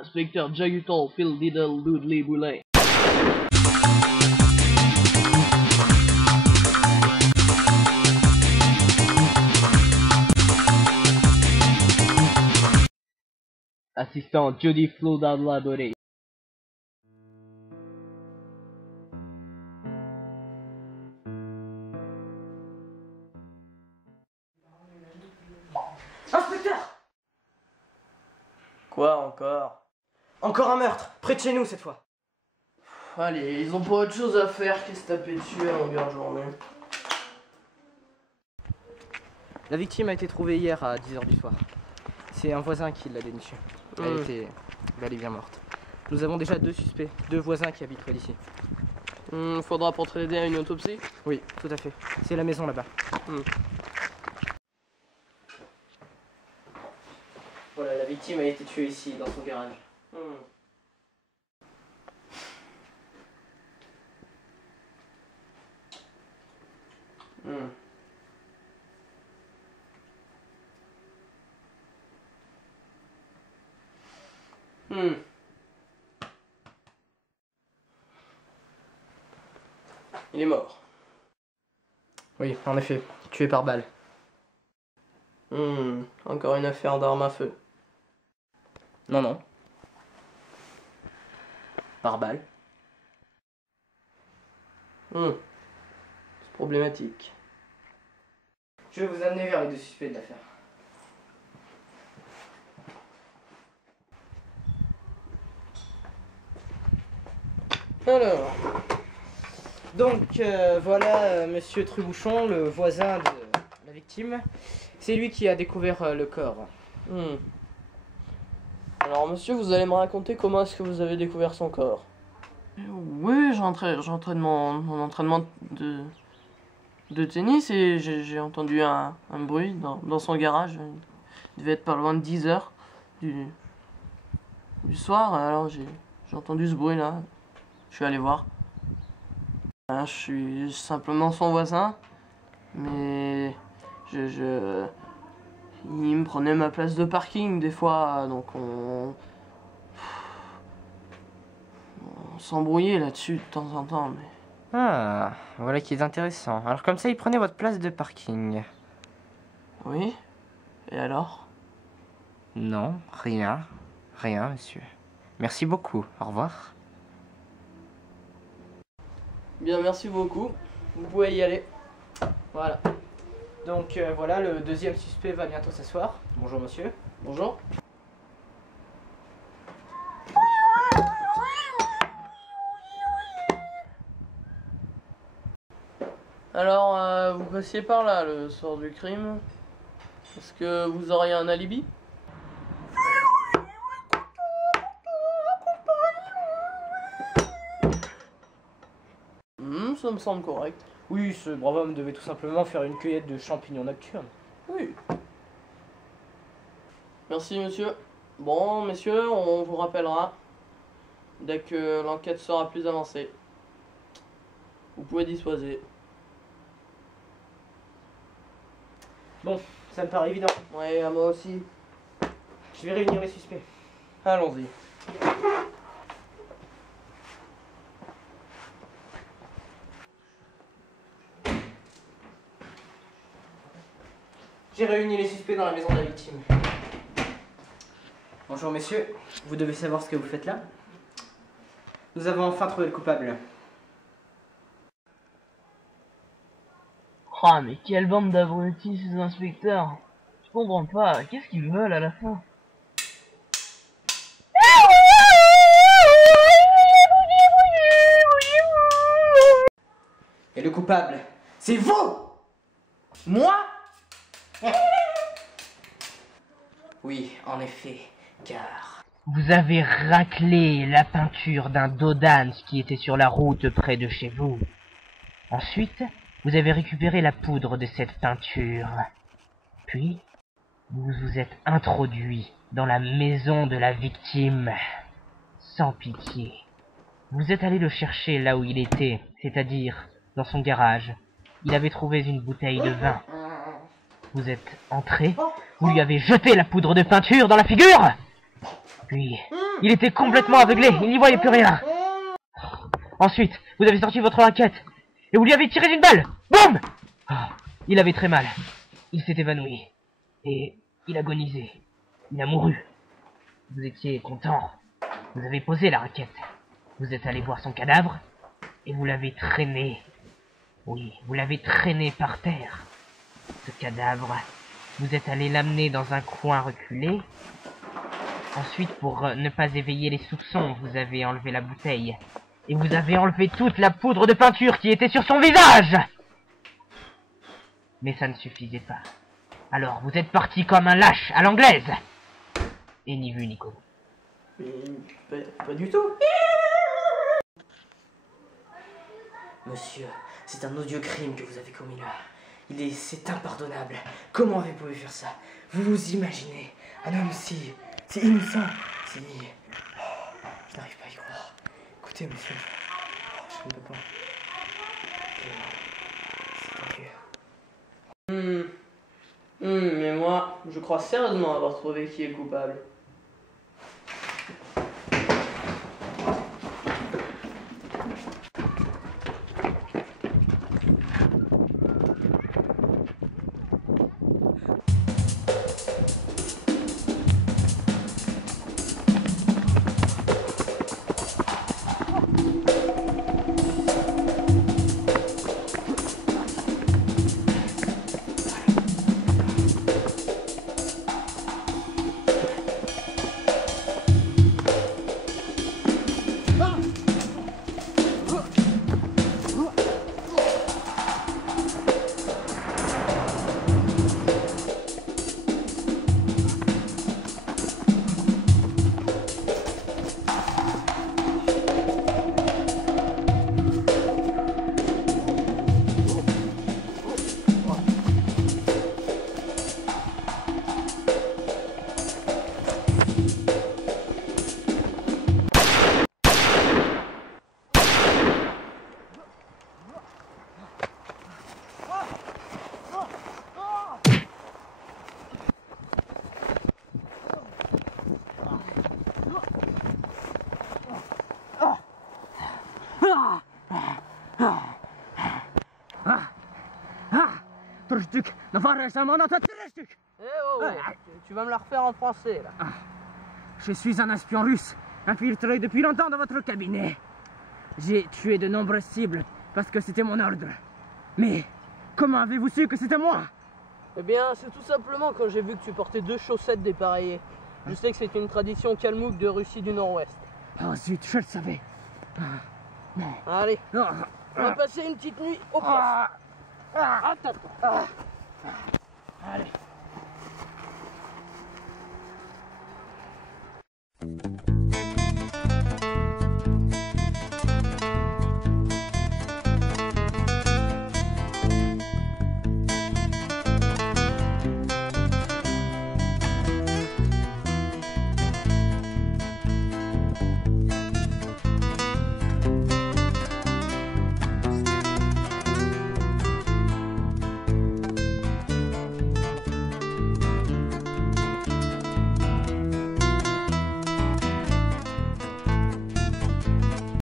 Inspecteur Jagutol, Phil Diddle, Doodly Boulet. Assistant Judy Flo Dadladore. Inspecteur! Quoi encore? Encore un meurtre, près de chez nous cette fois. Allez, ils ont pas autre chose à faire qu'à se taper dessus à longueur de journée. La victime a été trouvée hier à 10 h du soir. C'est un voisin qui l'a dénichée. Elle était bel et bien morte. Nous avons déjà deux suspects, deux voisins qui habitent près d'ici. Faudra procéder à une autopsie? Oui, tout à fait. C'est la maison là-bas. Voilà, la victime a été tuée ici, dans son garage. Il est mort. Oui, en effet, tué par balle. Encore une affaire d'arme à feu. Non, non. Par balle. C'est problématique. Je vais vous amener vers les deux suspects de l'affaire. Alors, Donc voilà monsieur Trubouchon, le voisin de la victime. C'est lui qui a découvert le corps. Alors monsieur, vous allez me raconter comment est-ce que vous avez découvert son corps? Oui, j'entrais de mon entraînement de tennis et j'ai entendu un bruit dans son garage. Il devait être pas loin de 10 h du soir, alors j'ai entendu ce bruit là. Je suis allé voir. Je suis simplement son voisin, mais il me prenait ma place de parking des fois, donc on s'embrouillait là-dessus de temps en temps. Mais... Ah, voilà qui est intéressant. Alors comme ça, il prenait votre place de parking. Oui? Et alors? Non, rien. Rien, monsieur. Merci beaucoup. Au revoir. Bien, merci beaucoup. Vous pouvez y aller. Voilà. Donc voilà, le deuxième suspect va bientôt s'asseoir. Bonjour monsieur. Bonjour. Alors, vous passiez par là le soir du crime. Est-ce que vous auriez un alibi? Ça me semble correct. Oui, ce brave homme devait tout simplement faire une cueillette de champignons nocturnes. Oui. Merci monsieur. Bon messieurs, on vous rappellera dès que l'enquête sera plus avancée. Vous pouvez disposer. Bon, ça me paraît évident. Ouais, à moi aussi. Je vais réunir les suspects. Allons-y. J'ai réuni les suspects dans la maison de la victime. Bonjour messieurs, vous devez savoir ce que vous faites là. Nous avons enfin trouvé le coupable. Oh, mais quelle bande d'abrutis ces inspecteurs. Je comprends pas, qu'est-ce qu'ils veulent à la fin? Et le coupable, c'est vous! Moi? Oui, en effet, car... Vous avez raclé la peinture d'un Dodans qui était sur la route près de chez vous. Ensuite, vous avez récupéré la poudre de cette peinture. Puis, vous vous êtes introduit dans la maison de la victime. Sans pitié. Vous êtes allé le chercher là où il était, c'est-à-dire dans son garage. Il avait trouvé une bouteille de vin. Vous êtes entré, vous lui avez jeté la poudre de peinture dans la figure. Puis, il était complètement aveuglé, il n'y voyait plus rien. Ensuite, vous avez sorti votre raquette, et vous lui avez tiré d'une balle. Boum! Il avait très mal. Il s'est évanoui. Et il agonisait. Il a mouru. Vous étiez content. Vous avez posé la raquette. Vous êtes allé voir son cadavre, et vous l'avez traîné. Oui, vous l'avez traîné par terre. Ce cadavre, vous êtes allé l'amener dans un coin reculé. Ensuite, pour ne pas éveiller les soupçons, vous avez enlevé la bouteille. Et vous avez enlevé toute la poudre de peinture qui était sur son visage. Mais ça ne suffisait pas. Alors, vous êtes parti comme un lâche, à l'anglaise. Et ni vu ni connu. Mais pas du tout. Monsieur, c'est un odieux crime que vous avez commis là. C'est impardonnable. Comment avez-vous pu faire ça? Vous vous imaginez un homme si innocent, je n'arrive pas à y croire. Écoutez, monsieur, je ne peux pas. C'est odieux. Mais moi, je crois sérieusement avoir trouvé qui est coupable. Tu vas me la refaire en français là. Je suis un espion russe, infiltré depuis longtemps dans votre cabinet. J'ai tué de nombreuses cibles parce que c'était mon ordre. Mais comment avez-vous su que c'était moi? Eh bien, c'est tout simplement quand j'ai vu que tu portais 2 chaussettes dépareillées. Je sais que c'est une tradition kalmouk de Russie du Nord-Ouest. Oh zut, je le savais. Allez, on va passer une petite nuit au poste. Attends. Allez.